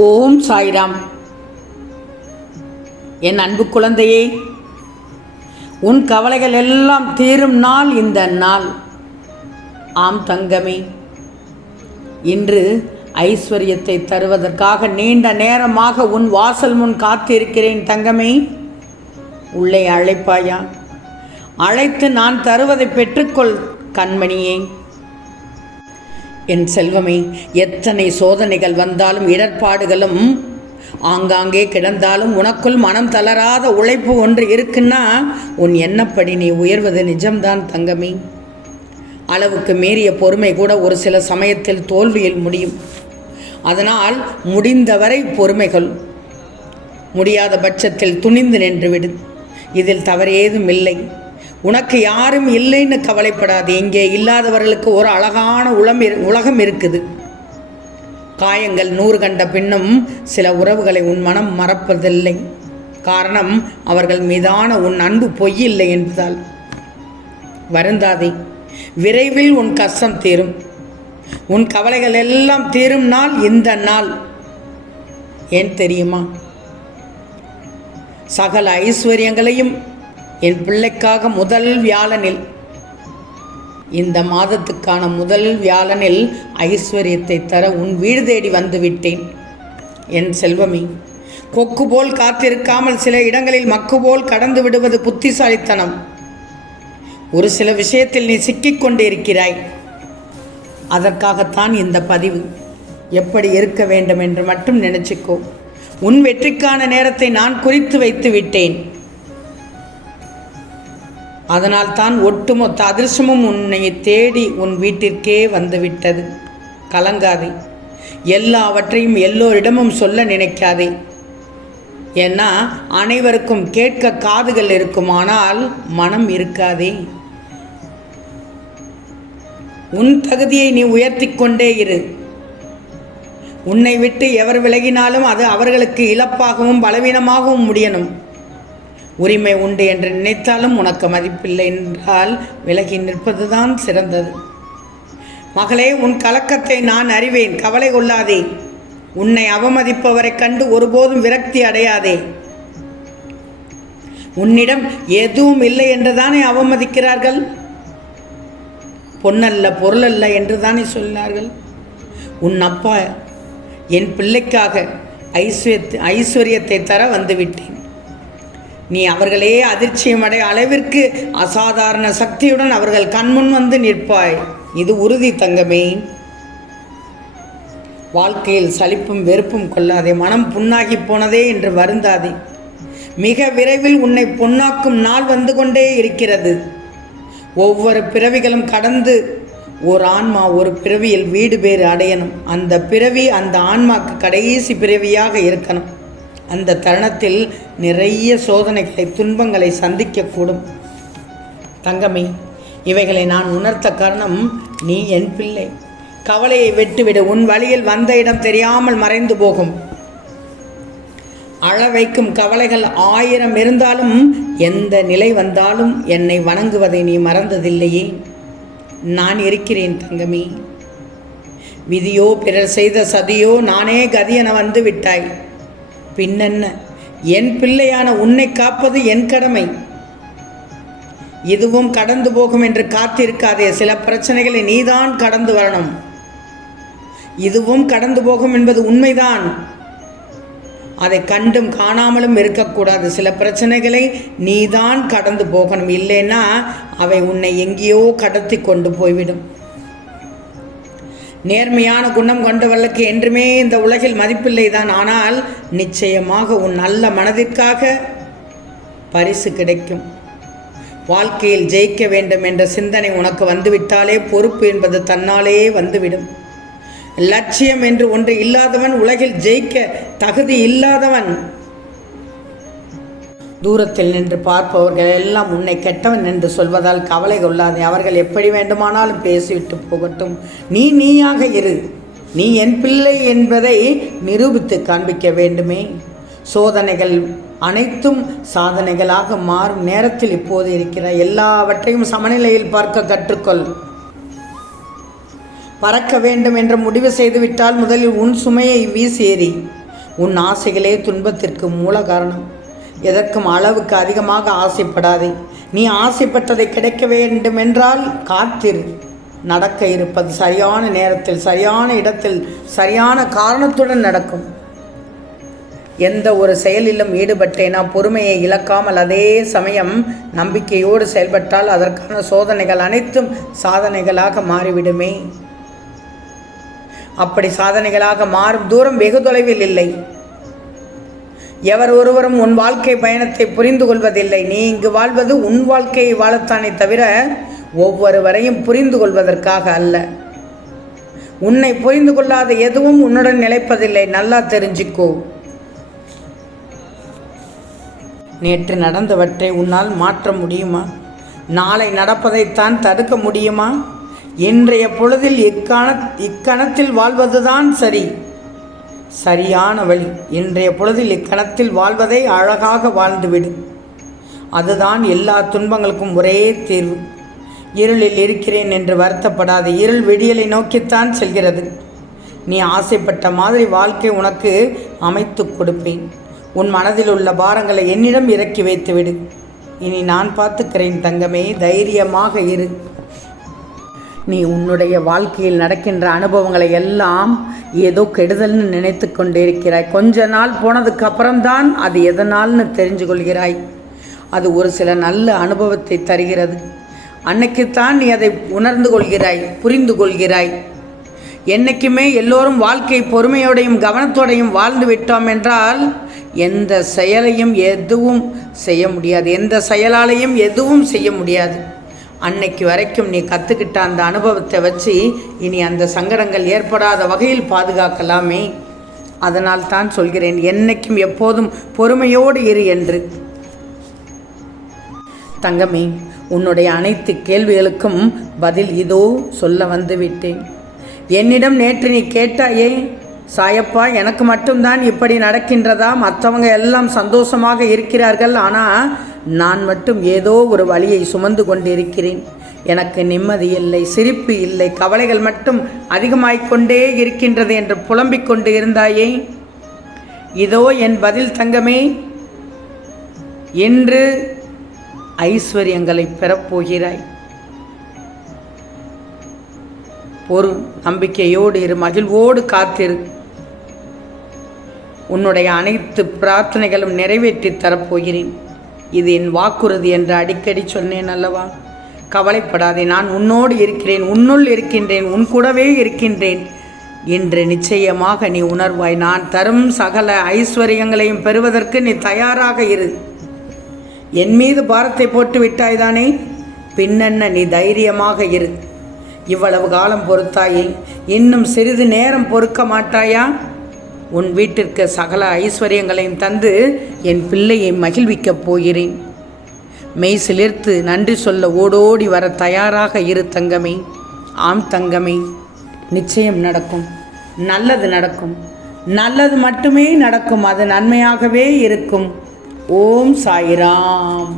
ஓம் சாய்ராம். என் அன்பு குழந்தையே, உன் கவலைகள் எல்லாம் தீரும் நாள் இந்த நாள். ஆம் தங்கமே, இன்று ஐஸ்வர்யத்தை தருவதற்காக நீண்ட நேரமாக உன் வாசல் முன் காத்திருக்கிறேன் தங்கமே. உள்ளே அழைப்பாயா? அழைத்து நான் தருவதை பெற்றுக்கொள் கண்மணியே. என் செல்வமே, எத்தனை சோதனைகள் வந்தாலும் இடர்பாடுகளும் ஆங்காங்கே கிடந்தாலும் உனக்குள் மனம் தளராத உழைப்பு ஒன்று இருக்குன்னா உன் எண்ணப்படி நீ உயர்வது நிஜம்தான் தங்கமே. அளவுக்கு மீறிய பொறுமை கூட ஒரு சில சமயத்தில் தோல்வியில் முடியும். அதனால் முடிந்தவரை பொறுமைகள், முடியாத பட்சத்தில் துணிந்து நின்றுவிடு. இதில் தவறேதும் இல்லை. உனக்கு யாரும் இல்லைன்னு கவலைப்படாது. இங்கே இல்லாதவர்களுக்கு ஒரு அழகான உலகம் இருக்குது. காயங்கள் 100 கண்ட பின்னும் சில உறவுகளை உன் மனம் மறப்பதில்லை. காரணம், அவர்கள் மீதான உன் அன்பு பொய்யில்லை என்பதால். வருந்தாதே, விரைவில் உன் கஷ்டம் தீரும். உன் கவலைகள் எல்லாம் தீரும் நாள் இந்த நாள். ஏன் தெரியுமா? சகல ஐஸ்வர்யங்களையும் என் பிள்ளைக்காக முதல் வியாழனில், இந்த மாதத்துக்கான முதல் வியாழனில் ஐஸ்வர்யத்தை தர உன் வீடு தேடி வந்து விட்டேன். என் செல்வமே, கொக்கு போல் காத்திருக்காமல் சில இடங்களில் மக்கு போல் கடந்து விடுவது புத்திசாலித்தனம். ஒரு சில விஷயத்தில் நீ சிக்கிக்கொண்டே இருக்கிறாய். அதற்காகத்தான் இந்த பதிவு. எப்படி இருக்க வேண்டும் என்று மட்டும் நினைச்சுக்கோ. உன் வெற்றிக்கான நேரத்தை நான் குறித்து வைத்து விட்டேன். அதனால் தான் ஒட்டுமொத்த அதிர்ஷ்டமும் உன்னை தேடி உன் வீட்டிற்கே வந்துவிட்டது. கலங்காதே. எல்லாவற்றையும் எல்லோரிடமும் சொல்ல நினைக்காதே. ஏன்னா அனைவருக்கும் கேட்க காதுகள் இருக்கும், ஆனால் மனம் இருக்காதே. உன் தகுதியை நீ உயர்த்தி கொண்டே இரு. உன்னை விட்டு எவர் விலகினாலும் அது அவர்களுக்கு இழப்பாகவும் பலவீனமாகவும் முடியணும். உரிமை உண்டு என்று நினைத்தாலும் உனக்கு மதிப்பில்லை என்றால் விலகி நிற்பதுதான் சிறந்தது. மகளே, உன் கலக்கத்தை நான் அறிவேன். கவலை கொள்ளாதே. உன்னை அவமதிப்பவரை கண்டு ஒருபோதும் விரக்தி அடையாதே. உன்னிடம் எதுவும் இல்லை என்றுதானே அவமதிக்கிறார்கள். பொன்னல்ல பொருளல்ல என்று தானே சொன்னார்கள். உன் அப்பா என் பிள்ளைக்காக ஐஸ்வர்யத்தை தர வந்துவிட்டேன். நீ அவர்களே அதிர்ச்சியமடை அளவிற்கு அசாதாரண சக்தியுடன் அவர்கள் கண்முன் வந்து நிற்பாய். இது உறுதி தங்கமே. வாழ்க்கையில் சலிப்பும் வெறுப்பும் கொள்ளாதே. மனம் புண்ணாகி போனதே என்று வருந்தாதே. மிக விரைவில் உன்னை பொன்னாக்கும் நாள் வந்து கொண்டே இருக்கிறது. ஒவ்வொரு பிறவிகளும் கடந்து ஒரு ஆன்மா ஒரு பிறவியில் வீடு பேறு அடையணும். அந்த பிறவி அந்த ஆன்மாக்கு கடைசி பிறவியாக இருக்கணும். அந்த தருணத்தில் நிறைய சோதனைகளை துன்பங்களை சந்திக்கக்கூடும். தங்கமே, இவைகளை நான் உணர்த்த காரணம் நீ என் பிள்ளை. கவலையை வெட்டுவிடு. உன் வழியில் வந்த இடம் தெரியாமல் மறைந்து போகும். அழ வைக்கும் கவலைகள் 1000 இருந்தாலும் எந்த நிலை வந்தாலும் என்னை வணங்குவதை நீ மறந்ததில்லையே. நான் இருக்கிறேன் தங்கமே. விதியோ பிறர் செய்த சதியோ நானே கதி என வந்து விட்டாய். பின்னென்ன, என் பிள்ளையான உன்னை காப்பது என் கடமை. இதுவும் கடந்து போகும் என்று காத்திருக்காதே. சில பிரச்சனைகளை நீதான் கடந்து வரணும். இதுவும் கடந்து போகும் என்பது உண்மைதான். அதை கண்டும் காணாமலும் இருக்கக்கூடாது. சில பிரச்சனைகளை நீதான் கடந்து போகணும். இல்லைன்னா அவை உன்னை எங்கேயோ கடத்தி கொண்டு போய்விடும். நேர்மையான குணம் கொண்டவர்களுக்கு என்றுமே இந்த உலகில் மதிப்பில்லை தான். ஆனால் நிச்சயமாக உன் நல்ல மனதிற்காக பரிசு கிடைக்கும். வாழ்க்கையில் ஜெயிக்க வேண்டும் என்ற சிந்தனை உனக்கு வந்துவிட்டாலே பொறுப்பு என்பது தன்னாலே வந்துவிடும். லட்சியம் என்று ஒன்று இல்லாதவன் உலகில் ஜெயிக்க தகுதி இல்லாதவன். தூரத்தில் நின்று பார்ப்பவர்கள் எல்லாம் உன்னை கெட்டவன் என்று சொல்வதால் கவலை கொள்ளாதே. அவர்கள் எப்படி வேண்டுமானாலும் பேசிவிட்டு போகட்டும். நீ நீயாக இரு. நீ என் பிள்ளை என்பதை நிரூபித்து காண்பிக்க வேண்டுமே. சோதனைகள் அனைத்தும் சாதனைகளாக மாறும் நேரத்தில் இப்போது இருக்கிற எல்லாவற்றையும் சமநிலையில் பார்க்க கற்றுக்கொள். பறக்க வேண்டும் என்ற முடிவு செய்துவிட்டால் முதலில் உன் சுமையை வீசி எறி. உன் ஆசைகளே துன்பத்திற்கு மூல காரணம். எதற்கும் அளவுக்கு அதிகமாக ஆசைப்படாதே. நீ ஆசைப்பட்டதை கிடைக்க வேண்டுமென்றால் காத்திரு. நடக்க இருப்பது சரியான நேரத்தில், சரியான இடத்தில், சரியான காரணத்துடன் நடக்கும். எந்த ஒரு செயலிலும் ஈடுபட்டேனா பொறுமையை இழக்காமல் அதே சமயம் நம்பிக்கையோடு செயல்பட்டால் அதற்கான சோதனைகள் அனைத்தும் சாதனைகளாக மாறிவிடுமே. அப்படி சாதனைகளாக மாறும் தூரம் வெகு தொலைவில் இல்லை. எவர் ஒருவரும் உன் வாழ்க்கை பயணத்தை புரிந்து கொள்வதில்லை. நீ இங்கு வாழ்வது உன் வாழ்க்கையை வாழத்தானே தவிர ஒவ்வொருவரையும் புரிந்து கொள்வதற்காக அல்ல. உன்னை புரிந்து கொள்ளாத எதுவும் உன்னுடன் நிலைப்பதில்லை. நல்லா தெரிஞ்சுக்கோ. நேற்று நடந்தவற்றை உன்னால் மாற்ற முடியுமா? நாளை நடப்பதைத்தான் தடுக்க முடியுமா? இன்றைய பொழுதில் இக்கணத்தில் வாழ்வதுதான் சரியான வழி. இன்றைய பொழுதில் இக்கணத்தில் வாழ்வதை அழகாக வாழ்ந்துவிடு. அதுதான் எல்லா துன்பங்களுக்கும் ஒரே தீர்வு. இருளில் இருக்கிறேன் என்று வருத்தப்படாது. இருள் விடியலை நோக்கித்தான் செல்கிறது. நீ ஆசைப்பட்ட மாதிரி வாழ்க்கை உனக்கு அமைத்து கொடுப்பேன். உன் மனதில் உள்ள பாரங்களை என்னிடம் இறக்கி வைத்துவிடு. இனி நான் பார்த்துக்கிறேன் தங்கமே, தைரியமாக இரு. நீ உன்னுடைய வாழ்க்கையில் நடக்கின்ற அனுபவங்களை எல்லாம் ஏதோ கெடுதல்னு நினைத்து கொண்டிருக்கிறாய். கொஞ்ச நாள் போனதுக்கு அப்புறம்தான் அது எதனால்னு தெரிஞ்சு கொள்கிறாய். அது ஒரு சில நல்ல அனுபவத்தை தருகிறது. அன்னைக்குத்தான் நீ அதை உணர்ந்து கொள்கிறாய், புரிந்து கொள்கிறாய். என்றைக்குமே எல்லோரும் வாழ்க்கை பொறுமையோடையும் கவனத்தோடையும் வாழ்ந்து விட்டோம் என்றால் எந்த செயலையும் எதுவும் செய்ய முடியாது. எந்த செயலாலையும் எதுவும் செய்ய முடியாது. அன்னைக்கு வரைக்கும் நீ கற்றுக்கிட்ட அந்த அனுபவத்தை வச்சு இனி அந்த சங்கடங்கள் ஏற்படாத வகையில் பாதுகாக்கலாமே. அதனால் தான் சொல்கிறேன், என்னைக்கும் எப்போதும் பொறுமையோடு இரு என்று. தங்கமே, உன்னுடைய அனைத்து கேள்விகளுக்கும் பதில் இதோ சொல்ல வந்து விட்டேன். என்னிடம் நேற்று நீ கேட்டாயே, சாயப்பா எனக்கு மட்டும்தான் இப்படி நடக்கின்றதா? மற்றவங்க எல்லாம் சந்தோஷமாக இருக்கிறார்கள், ஆனால் நான் மட்டும் ஏதோ ஒரு வழியை சுமந்து கொண்டிருக்கிறேன். எனக்கு நிம்மதி இல்லை, சிரிப்பு இல்லை, கவலைகள் மட்டும் அதிகமாகிக்கொண்டே இருக்கின்றது என்று புலம்பிக் கொண்டு இருந்தாயே. இதோ என் பதில் தங்கமே. இன்று ஐஸ்வர்யங்களை பெறப்போகிறாய். ஒரு நம்பிக்கையோடு இரு, மகிழ்வோடு காத்திரு. உன்னுடைய அனைத்து பிரார்த்தனைகளும் நிறைவேற்றி தரப்போகிறேன். இது என் வாக்குறுதி என்று அடிக்கடி சொன்னேன் அல்லவா? கவலைப்படாதே, நான் உன்னோடு இருக்கிறேன், உன்னுள் இருக்கின்றேன், உன் கூடவே இருக்கின்றேன் என்று நிச்சயமாக நீ உணர்வாய். நான் தரும் சகல ஐஸ்வர்யங்களையும் பெறுவதற்கு நீ தயாராக இரு. என் மீது பாரத்தை போட்டு விட்டாய்தானே, பின்னென்ன, நீ தைரியமாக இரு. இவ்வளவு காலம் பொறுத்தாயே, இன்னும் சிறிது நேரம் பொறுக்க மாட்டாயா? உன் வீட்டிற்கு சகல ஐஸ்வர்யங்களையும் தந்து என் பிள்ளையை மகிழ்விக்கப் போகிறேன். மெய் சிலிர்த்து நன்றி சொல்ல ஓடோடி வர தயாராக இரு தங்கமே. ஆம் தங்கமே, நிச்சயம் நடக்கும். நல்லது நடக்கும். நல்லது மட்டுமே நடக்கும். அது நன்மையாகவே இருக்கும். ஓம் சாய்ராம்.